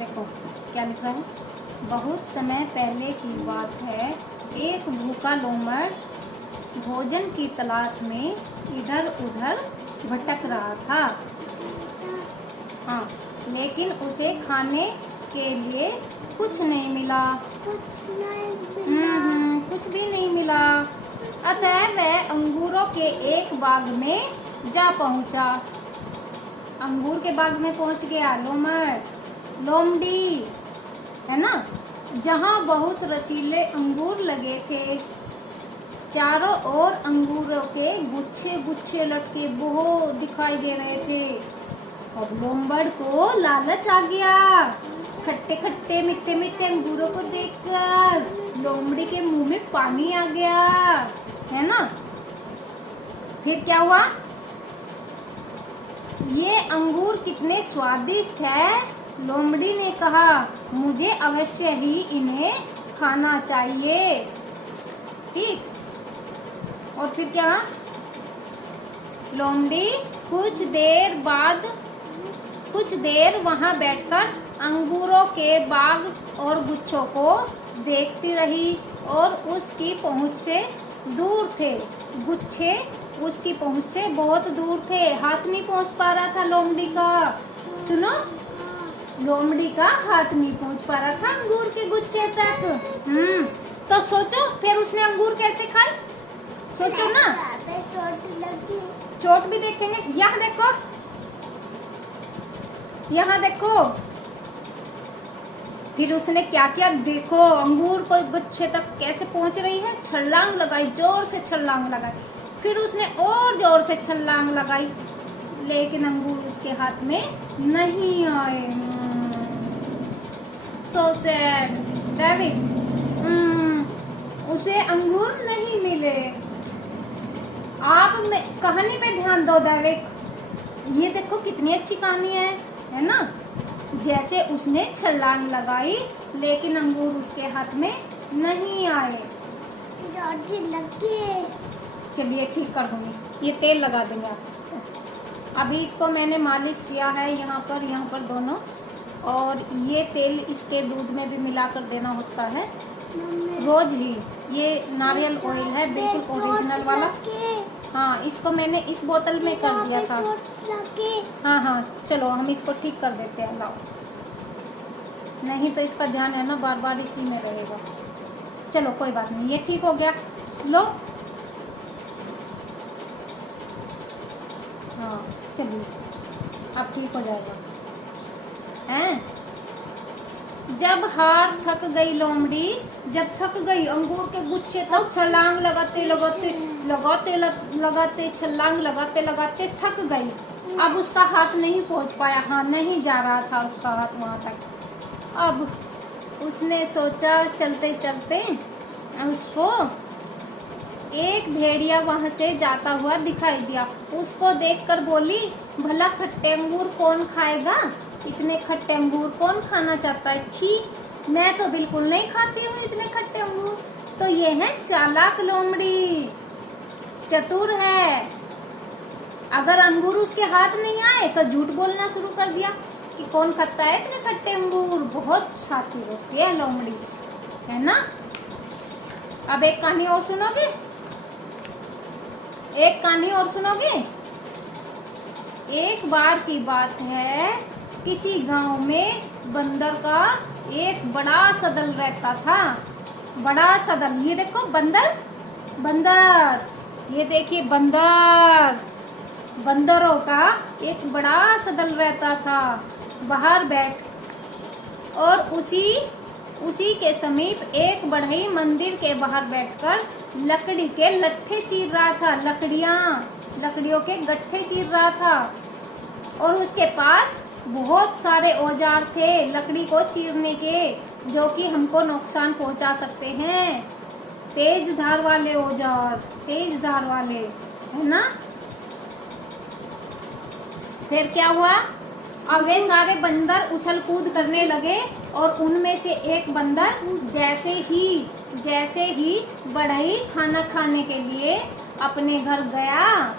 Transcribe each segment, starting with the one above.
देखो क्या लिख रहा है। बहुत समय पहले की बात है, एक भूखा लोमड़ भोजन की तलाश में इधर उधर भटक रहा था। हाँ, लेकिन उसे खाने के लिए कुछ नहीं मिला। कुछ भी नहीं मिला। अतः वह अंगूरों के एक बाग में जा पहुंचा। अंगूर के बाग में पहुंच गया लोमड़ी, है ना, जहाँ बहुत रसीले अंगूर लगे थे। चारों ओर अंगूरों के गुच्छे गुच्छे लटके बहुत दिखाई दे रहे थे। अब लोमड़ को लालच आ गया। खट्टे खट्टे मीठे मीठे अंगूरों को देखकर लोमड़ी के मुंह में पानी आ गया, है ना। फिर क्या हुआ? ये अंगूर कितने स्वादिष्ट है, लोमड़ी ने कहा। मुझे अवश्य ही इन्हें खाना चाहिए। ठीक। और फिर क्या? लोमड़ी कुछ देर वहां बैठकर अंगूरों के बाग और गुच्छों को देखती रही और उसकी पहुंच से दूर थे। गुच्छे उसकी पहुंच से बहुत दूर थे, हाथ नहीं पहुंच पा रहा था लोमड़ी का। सुनो, लोमड़ी का हाथ नहीं पहुंच पा रहा था अंगूर के गुच्छे तक। तो सोचो फिर उसने अंगूर कैसे खाए? सोचो ना। चोट भी देखेंगे। यहाँ देखो फिर उसने क्या किया, देखो अंगूर को गुच्छे तक कैसे पहुंच रही है। छलांग लगाई, जोर से छलांग लगाई। फिर उसने और जोर से छलांग लगाई, लेकिन अंगूर उसके हाथ में नहीं आए। So sad David. उसे अंगूर नहीं मिले। आप कहानी पे ध्यान दो डेविड। ये देखो कितनी अच्छी कहानी है ना। जैसे उसने छलांग लगाई लेकिन अंगूर उसके हाथ में नहीं आए। चलिए ठीक कर दूंगी, ये तेल लगा देंगे आप। अभी इसको मैंने मालिश किया है यहाँ पर दोनों, और ये तेल इसके दूध में भी मिलाकर देना होता है रोज ही। ये नारियल ऑयल है, बिल्कुल ओरिजिनल वाला। हाँ, इसको मैंने इस बोतल में कर दिया था। हाँ, चलो हम इसको ठीक कर देते हैं। लाओ, नहीं तो इसका ध्यान है ना बार बार इसी में रहेगा। चलो कोई बात नहीं, ये ठीक हो गया। लो, हाँ चलिए अब ठीक हो जाएगा। हैं? जब हार थक गई लोमड़ी, जब थक गई अंगूर के गुच्छे तक छलांग लगाते छलांग लगाते थक गई। अब उसका हाथ नहीं पहुंच पाया। हाँ, नहीं जा रहा था उसका हाथ वहां तक। अब उसने सोचा चलते चलते उसको एक भेड़िया वहां से जाता हुआ दिखाई दिया। उसको देखकर बोली, भला खट्टे अंगूर कौन खाएगा? इतने खट्टे अंगूर कौन खाना चाहता है? छी, मैं तो बिल्कुल नहीं खाती हूँ इतने खट्टे अंगूर। तो ये है चालाक लोमड़ी, चतुर है। अगर अंगूर उसके हाथ नहीं आए तो झूठ बोलना शुरू कर दिया कि कौन खाता है इतने खट्टे अंगूर। बहुत शातिर होती है लोमड़ी, है ना। अब एक कहानी और सुनोगे? एक बार की बात है, किसी गांव में बंदर का एक बड़ा सा दल रहता था। बड़ा सा दल, ये देखो बंदर, ये देखिए बंदरों का एक बड़ा सा दल रहता था बाहर बैठ। और उसी के समीप एक बढ़ई मंदिर के बाहर बैठकर लकड़ी के लट्ठे चीर रहा था। लकड़ियों के गट्ठे चीर रहा था। और उसके पास बहुत सारे औजार थे लकड़ी को चीरने के, जो कि हमको नुकसान पहुंचा सकते हैं। तेज धार वाले औजार, है ना। फिर क्या हुआ? अब वे सारे बंदर उछल कूद करने लगे और उनमें से एक बंदर जैसे ही बढ़ई खाना खाने के लिए अपने घर गया,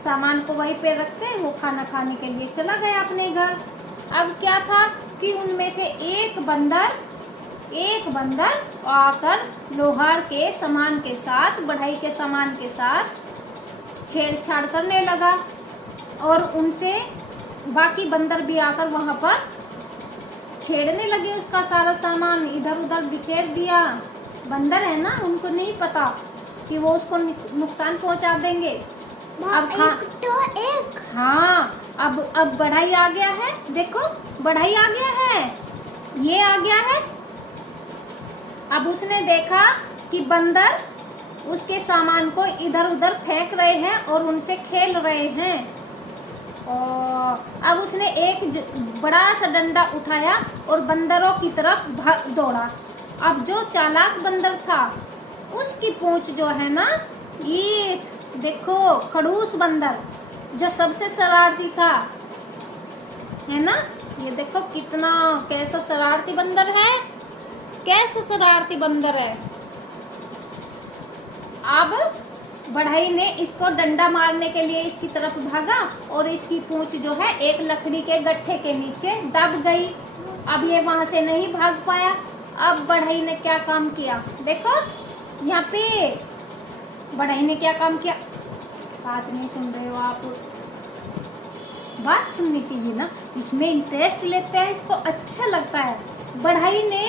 सामान को वहीं पे रख के वो खाना खाने के लिए चला गया अपने घर। अब क्या था कि उनमें से एक बंदर आकर लोहार के सामान के साथ, बढ़ई के सामान के साथ छेड़छाड़ करने लगा और उनसे बाकी बंदर भी आकर वहां पर छेड़ने लगे। उसका सारा सामान इधर उधर बिखेर दिया। बंदर है ना, उनको नहीं पता कि वो उसको नुकसान पहुंचा देंगे। अब हाँ, अब बढ़ई आ गया है, देखो बढ़ई आ गया है, ये आ गया है। अब उसने देखा कि बंदर उसके सामान को इधर उधर फेंक रहे हैं और उनसे खेल रहे हैं। और अब उसने एक बड़ा सा डंडा उठाया और बंदरों की तरफ दौड़ा। अब जो चालाक बंदर था उसकी पूंछ जो है ना, ये देखो खड़ूस बंदर जो सबसे शरारती था, है ना, ये देखो कितना कैसा शरारती बंदर है, कैसा शरारती बंदर है। अब बढ़ई ने इसको डंडा मारने के लिए इसकी तरफ भागा और इसकी पूंछ जो है एक लकड़ी के गट्ठे के नीचे दब गई। अब ये वहां से नहीं भाग पाया। अब बढ़ई ने क्या काम किया, देखो यहाँ पे बढ़ई ने क्या काम किया। बात नहीं सुन रहे हो आप, बात सुननी चाहिए ना, इसमें इंटरेस्ट लेते हैं, इसको अच्छा लगता है। बढ़ई ने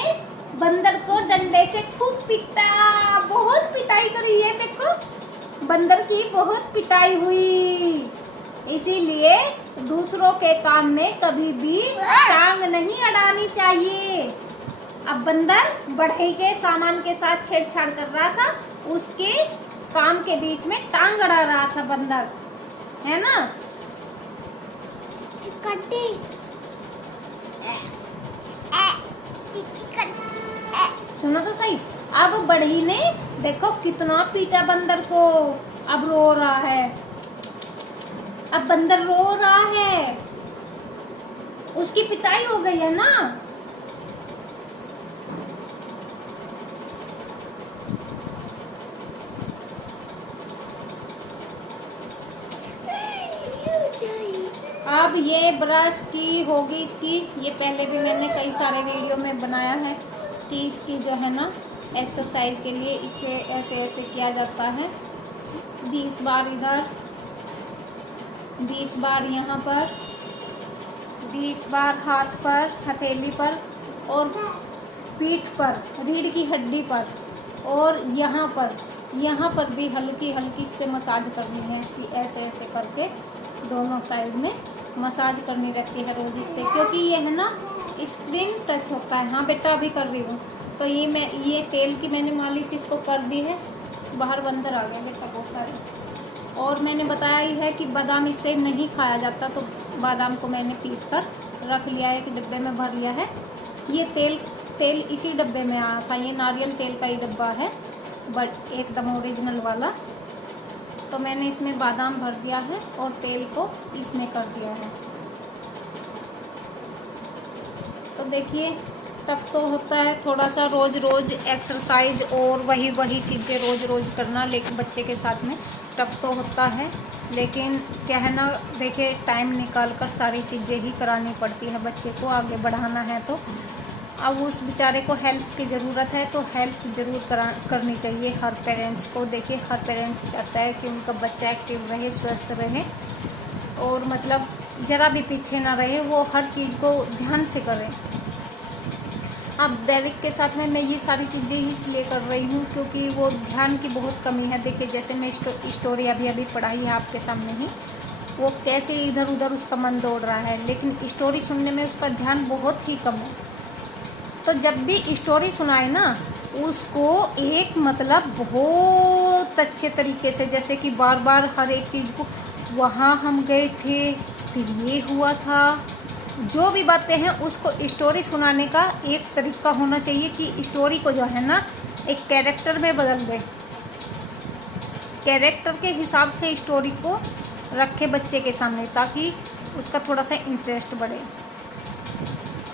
बंदर को डंडे से खूब पीटा, बहुत पिटाई करी है, देखो बंदर की बहुत पिटाई हुई। इसीलिए दूसरों के काम में कभी भी टांग नहीं अड़ानी चाहिए। अब बंदर बढ़ई के सामान के साथ छेड़छाड़ कर रहा था, उसके काम के बीच में टांग अड़ा रहा था बंदर, है ना। सुनो तो सही। अब बढ़ई ने देखो कितना पीटा बंदर को, अब रो रहा है, अब बंदर रो रहा है, उसकी पिटाई हो गई है ना। अब ये ब्रश की होगी इसकी, ये पहले भी मैंने कई सारे वीडियो में बनाया है कि इसकी जो है ना एक्सरसाइज के लिए इससे ऐसे ऐसे किया जाता है। 20 बार इधर, 20 बार यहाँ पर, 20 बार हाथ पर, हथेली पर और पीठ पर, रीढ़ की हड्डी पर और यहाँ पर भी हल्की हल्की से मसाज करनी है इसकी, ऐसे ऐसे करके दोनों साइड में मसाज करनी रहती है रोज इससे, क्योंकि ये है ना स्क्रीन टच होता है। हाँ बेटा अभी कर रही हूँ। तो ये तेल की मैंने मालिश इसको कर दी है। बाहर बंदर आ गया बेटा बहुत सारे। और मैंने बताया ही है कि बादाम इससे नहीं खाया जाता, तो बादाम को मैंने पीस कर रख लिया है, एक डिब्बे में भर लिया है। ये तेल इसी डब्बे में आया था, ये नारियल तेल का ही डब्बा है, बट एकदम ओरिजिनल वाला। तो मैंने इसमें बादाम भर दिया है और तेल को इसमें कर दिया है। तो देखिए टफ तो होता है थोड़ा सा, रोज़ रोज़ एक्सरसाइज और वही चीज़ें रोज़ रोज़ करना, लेकिन बच्चे के साथ में टफ तो होता है। लेकिन क्या है ना, देखिए टाइम निकाल कर सारी चीज़ें ही करानी पड़ती है, बच्चे को आगे बढ़ाना है। तो अब उस बेचारे को हेल्प की ज़रूरत है, तो हेल्प ज़रूर करनी चाहिए हर पेरेंट्स को। देखिए हर पेरेंट्स चाहता है कि उनका बच्चा एक्टिव रहे, स्वस्थ रहे और मतलब ज़रा भी पीछे ना रहे, वो हर चीज़ को ध्यान से करें। अब दैविक के साथ में मैं ये सारी चीज़ें ही इसलिए कर रही हूँ क्योंकि वो ध्यान की बहुत कमी है। देखिए जैसे मैं स्टोरी अभी पढ़ाई है आपके सामने ही, वो कैसे इधर उधर उसका मन दौड़ रहा है, लेकिन स्टोरी सुनने में उसका ध्यान बहुत ही कम है। तो जब भी स्टोरी सुनाए ना, उसको एक मतलब बहुत अच्छे तरीके से, जैसे कि बार बार हर एक चीज़ को, वहाँ हम गए थे, फिर ये हुआ था, जो भी बातें हैं उसको स्टोरी सुनाने का एक तरीका होना चाहिए कि स्टोरी को जो है ना एक कैरेक्टर में बदल दे, कैरेक्टर के हिसाब से स्टोरी को रखे बच्चे के सामने, ताकि उसका थोड़ा सा इंटरेस्ट बढ़े।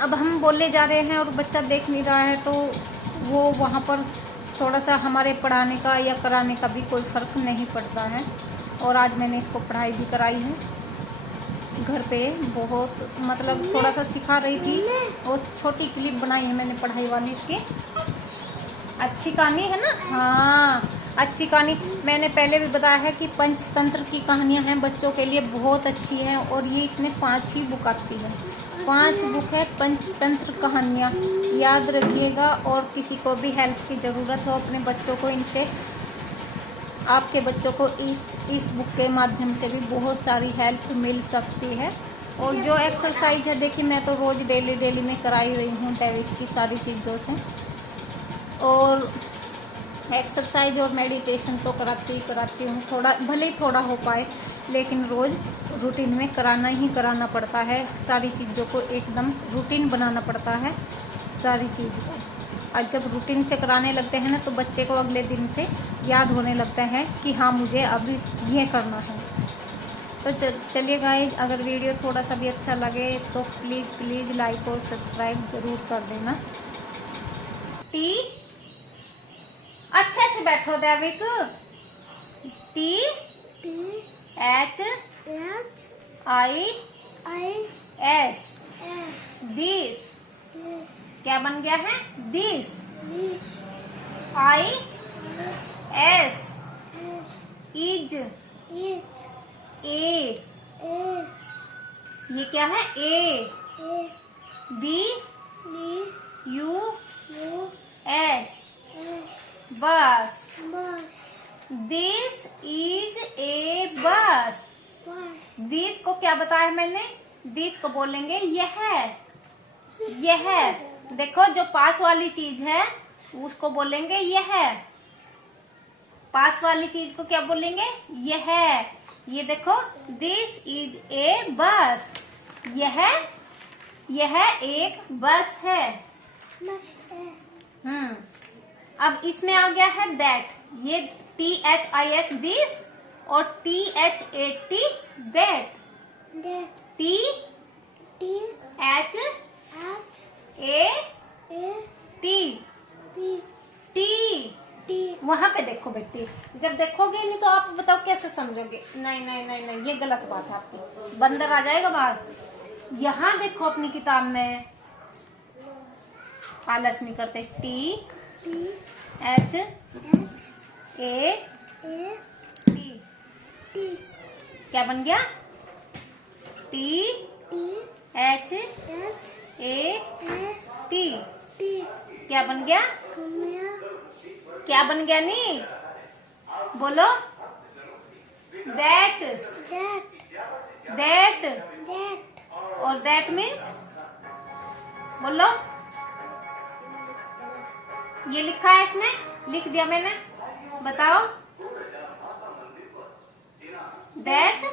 अब हम बोलने जा रहे हैं और बच्चा देख नहीं रहा है, तो वो वहाँ पर थोड़ा सा हमारे पढ़ाने का या कराने का भी कोई फ़र्क नहीं पड़ता है। और आज मैंने इसको पढ़ाई भी कराई है। घर पे बहुत मतलब थोड़ा सा सिखा रही थी। वो छोटी क्लिप बनाई है मैंने पढ़ाई वाली इसकी। अच्छी कहानी है ना? हाँ, अच्छी कहानी। मैंने पहले भी बताया है कि पंचतंत्र की कहानियाँ हैं बच्चों के लिए, बहुत अच्छी हैं। और ये इसमें 5 ही बुक आती है, 5 बुक है पंचतंत्र कहानियाँ, याद रखिएगा। और किसी को भी हेल्प की ज़रूरत हो अपने बच्चों को, इनसे आपके बच्चों को इस बुक के माध्यम से भी बहुत सारी हेल्प मिल सकती है। और जो एक्सरसाइज है, देखिए मैं तो रोज़ डेली में कराई रही हूँ डेविड की सारी चीज़ों से। और एक्सरसाइज और मेडिटेशन तो कराती हूँ, थोड़ा भले ही थोड़ा हो पाए, लेकिन रोज़ रूटीन में कराना ही कराना पड़ता है। सारी चीज़ों को एकदम रूटीन बनाना पड़ता है सारी चीज़ को। और जब रूटीन से कराने लगते हैं ना, तो बच्चे को अगले दिन से याद होने लगता है कि हाँ मुझे अभी ये करना है। तो चलिए गाइस, अगर वीडियो थोड़ा सा भी अच्छा लगे तो प्लीज़ लाइक और सब्सक्राइब ज़रूर कर देना। टी, अच्छे से बैठो Devik. T H I S, this. क्या बन गया है? This. I S, is. A, ये क्या है? A. B U S, bus. This is a bus. This को क्या बताया मैंने? दिस को बोलेंगे यह। देखो, जो पास वाली चीज है उसको बोलेंगे यह। पास वाली चीज को क्या बोलेंगे? यह। ये देखो, दिस इज ए बस। यह एक बस है। अब इसमें आ गया है दैट। ये THIS दिस और THAT दैट। THAT वहां पे देखो बेटी, जब देखोगे नहीं तो आप बताओ कैसे समझोगे? नहीं, ये गलत बात है आपकी, बंदर आ जाएगा बाहर। यहाँ देखो अपनी किताब में, आलस नहीं करते। THAT क्या बन गया? THAT क्या बन गया? क्या बन गया? नहीं बोलो। दैट। और दैट मीन्स बोलो। ये लिखा है, इसमें लिख दिया मैंने, बताओ। दैट,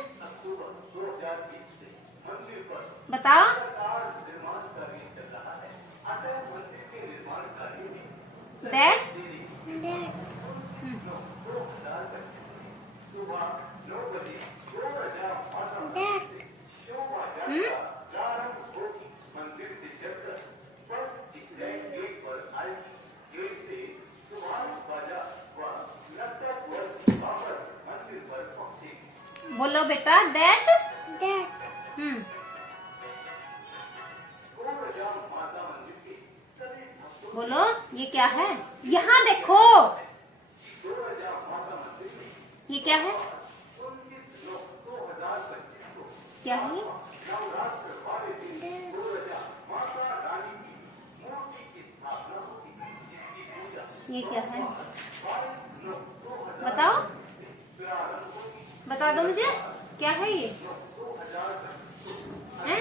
बताओ। दैट बोलो बेटा। दैट बोलो, ये क्या है? यहाँ देखो, ये क्या है? क्या है ये क्या है? बताओ, बता दो मुझे, क्या है ये? हैं?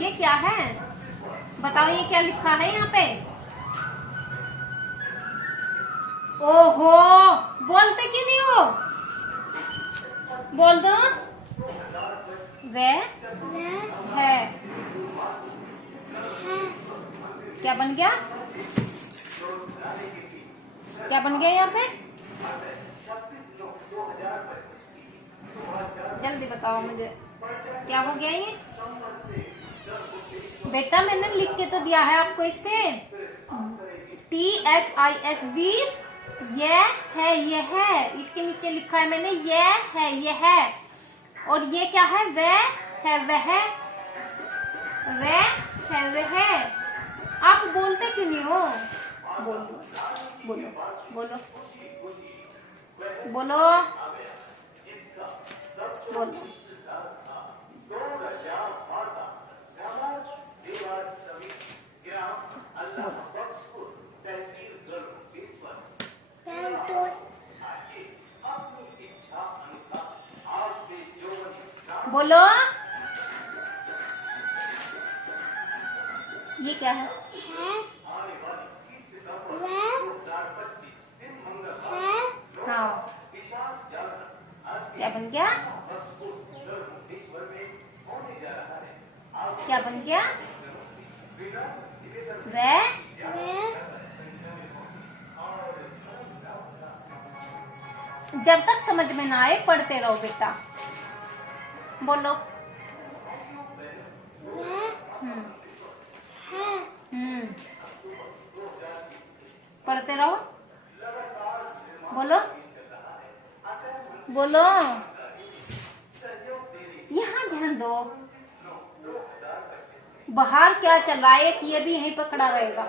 ये क्या है? बताओ, ये क्या लिखा है यहाँ पे? ओहो, बोलते क्यों नहीं हो? बोल दो। वे है। क्या बन गया? क्या बन गया यहाँ पे? जल्दी बताओ मुझे, क्या हो गया ये? बेटा मैंने लिख के तो दिया है आपको इस पे। THIS दिस, ये है। इसके नीचे लिखा है मैंने, ये है। और ये क्या है? वह है, वह, वह है, वह। आप बोलते क्यों नहीं हो? बोलो बोलो बोलो बोलो बोलो। बोलो। ये क्या है? हाँ, क्या बन गया? क्या बन गया? वह, जब तक समझ में ना आए पढ़ते रहो बेटा। बोलो। पढ़ते रहो। बोलो बोलो। यहाँ ध्यान दो। बाहर क्या चल रहा है, एक ये भी यहीं पर खड़ा रहेगा।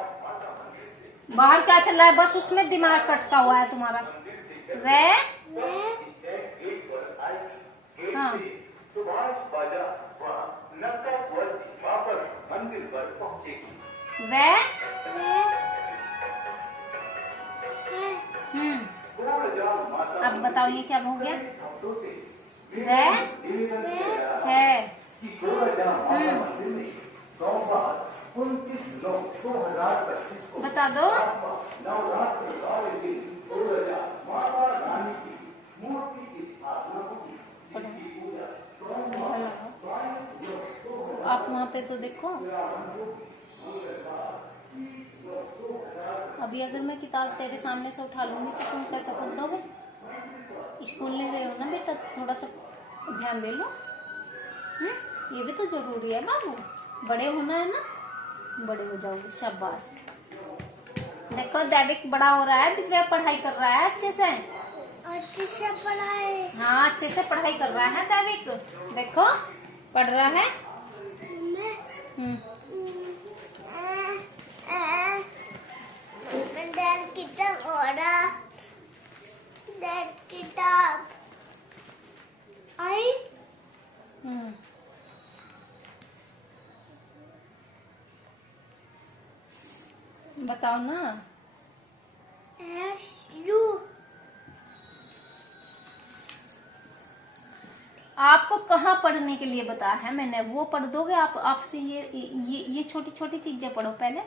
बाहर क्या चल रहा है, बस उसमें दिमाग कटका हुआ है तुम्हारा। वह, हाँ, वह, अब बताओ ये क्या हो गया? वह है। बता दो। आप वहाँ पे तो देखो। अभी अगर मैं किताब तेरे सामने से उठा लूंगी तो तुम कैसे कूद दोगे? स्कूल नहीं गए हो ना बेटा, तो थोड़ा सा ध्यान दे लो। ये भी तो जरूरी है बाबू, बड़े होना है ना, बड़े हो जाओगे। शाबाश। देखो दैविक बड़ा हो रहा है, दिव्या पढ़ाई कर रहा है अच्छे से। अच्छे से पढ़ाई, हाँ अच्छे से पढ़ाई कर रहा है दैविक। देखो पढ़ रहा है। किताब आई। बताओ ना। यू। आपको कहाँ पढ़ने के लिए बताया है मैंने, वो पढ़ दोगे आप। आपसे ये छोटी छोटी चीजें पढ़ो पहले।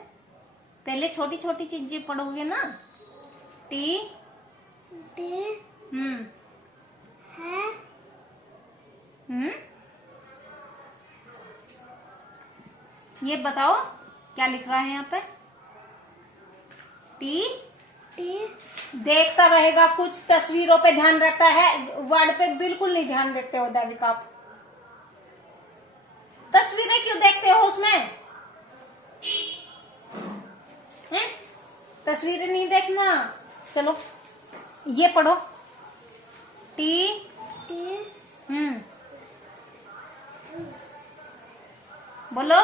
पहले छोटी छोटी चीजें पढ़ोगे ना। टी टी है। ये बताओ क्या लिख रहा है यहाँ पे? T T. देखता रहेगा, कुछ तस्वीरों पे ध्यान रहता है, वर्ड पे बिल्कुल नहीं ध्यान देते हो दैविक आप। तस्वीरें क्यों देखते हो उसमें? हैं? तस्वीरें नहीं देखना। चलो ये पढ़ो। T T. बोलो।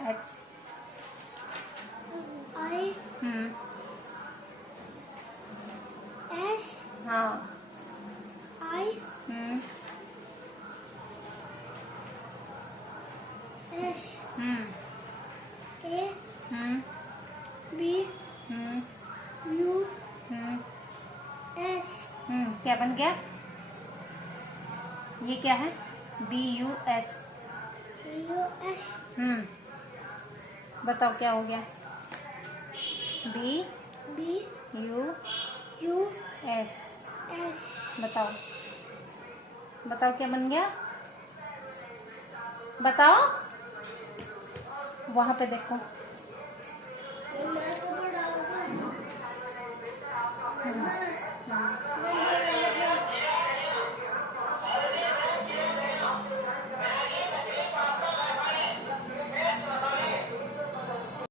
H I S. हाँ I S A B U S. क्या बन गया? ये क्या है? B U S. बताओ क्या हो गया? B B U U S. बताओ बताओ क्या बन गया? बताओ। वहां पे देखो।